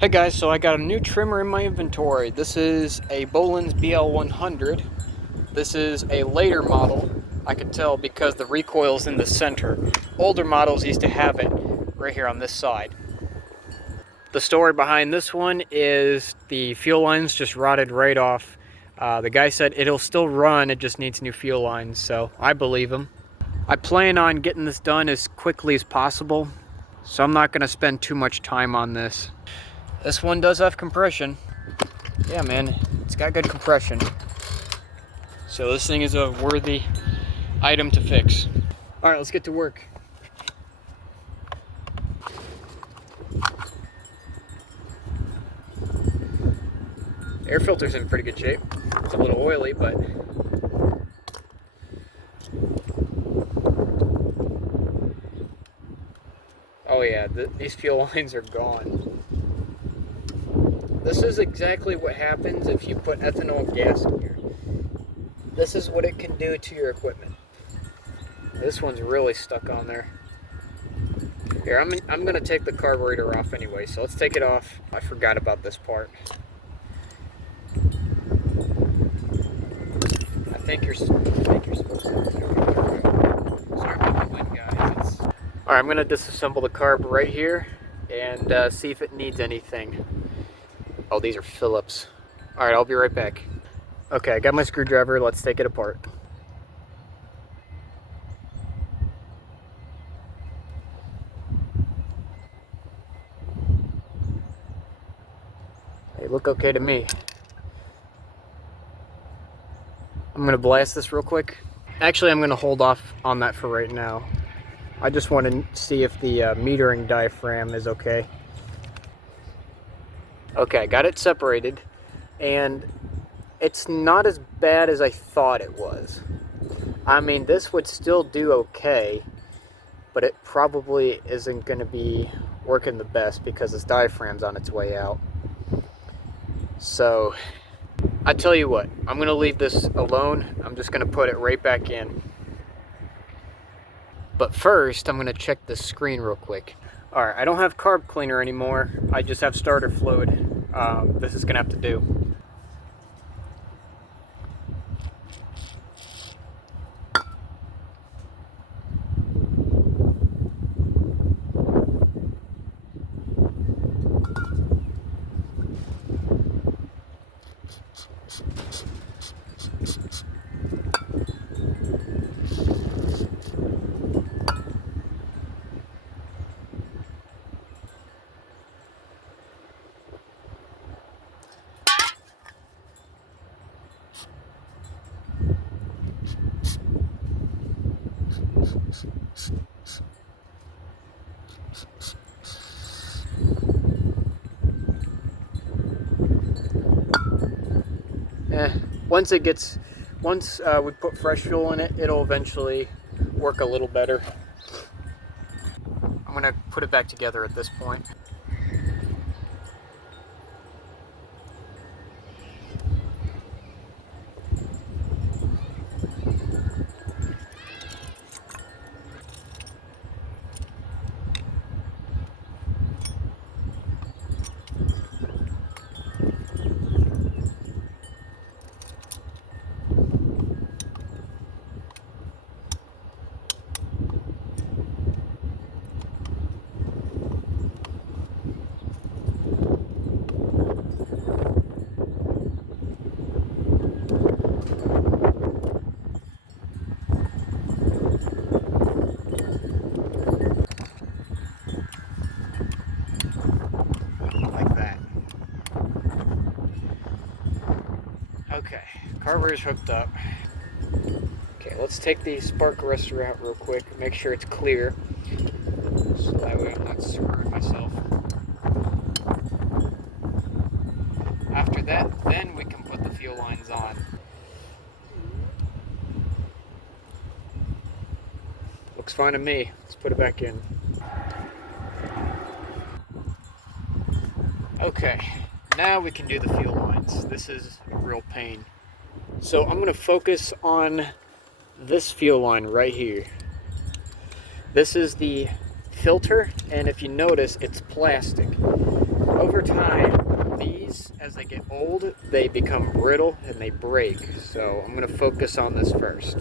Hey guys, so I got a new trimmer in my inventory. This is a Bolens BL100. This is a later model. I can tell because the recoil's in the center. Older models used to have it right here on this side. The story behind this one is the fuel lines just rotted right off. The guy said it'll still run, it just needs new fuel lines, so I believe him. I plan on getting this done as quickly as possible, so I'm not going to spend too much time on this. This one does have compression. Yeah, man, it's got good compression. So this thing is a worthy item to fix. All right, let's get to work. Air filter's in pretty good shape. It's a little oily, but oh yeah, these fuel lines are gone. This is exactly what happens if you put ethanol gas in here. This is what it can do to your equipment. This one's really stuck on there. Here, I'm gonna take the carburetor off anyway, so let's take it off. I forgot about this part. I think you're supposed to. Sorry about the wind, guys. All right, I'm gonna disassemble the carb right here and see if it needs anything. Oh, these are Phillips. All right, I'll be right back. Okay, I got my screwdriver. Let's take it apart. They look okay to me. I'm gonna blast this real quick. Actually, I'm gonna hold off on that for right now. I just want to see if the metering diaphragm is okay. Okay, I got it separated, and it's not as bad as I thought it was. I mean, this would still do okay, but it probably isn't going to be working the best because this diaphragm's on its way out. So, I tell you what, I'm going to leave this alone. I'm just going to put it right back in. But first, I'm going to check this screen real quick. Alright, I don't have carb cleaner anymore. I just have starter fluid. This is going to have to do. Once we put fresh fuel in it, it'll eventually work a little better. I'm gonna put it back together at this point. Okay, carburetor's hooked up. Okay, let's take the spark arrestor out real quick, make sure it's clear, so that way I'm not screwing myself. After that, then we can put the fuel lines on. Looks fine to me. Let's put it back in. Okay, now we can do the fuel lines. This is a real pain. So I'm going to focus on this fuel line right here. This is the filter, and if you notice, it's plastic. Over time, these, as they get old, they become brittle and they break. So I'm going to focus on this first.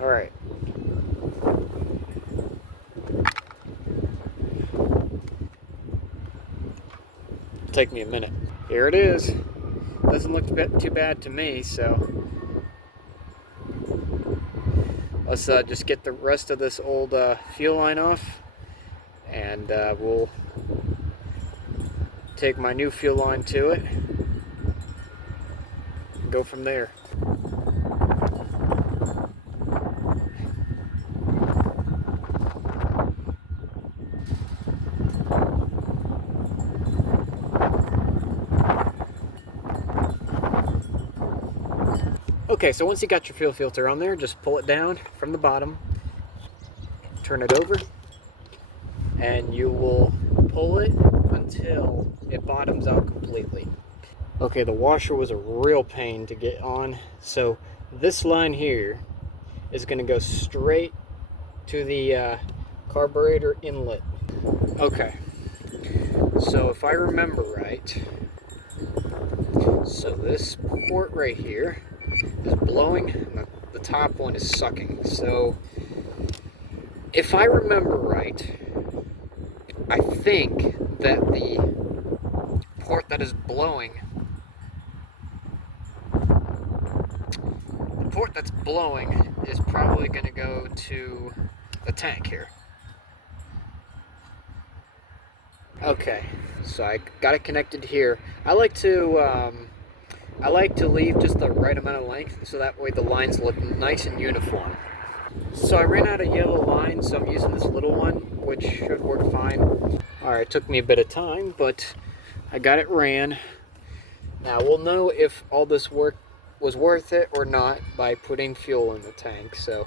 All right. Take me a minute. Here it is. Doesn't look too bad to me, so let's just get the rest of this old fuel line off, and we'll take my new fuel line to it and go from there. Okay, so once you got your fuel filter on there, just pull it down from the bottom, turn it over, and you will pull it until it bottoms out completely. Okay, the washer was a real pain to get on, so this line here is going to go straight to the carburetor inlet. Okay, so if I remember right, so this port right here is blowing and the top one is sucking. So if I remember right, I think that the port that is blowing, the port that's blowing is probably going to go to the tank here. Okay, so I got it connected here. I like to leave just the right amount of length so that way the lines look nice and uniform. So I ran out of yellow line, so I'm using this little one, which should work fine. Alright, it took me a bit of time, but I got it ran. Now we'll know if all this work was worth it or not by putting fuel in the tank. So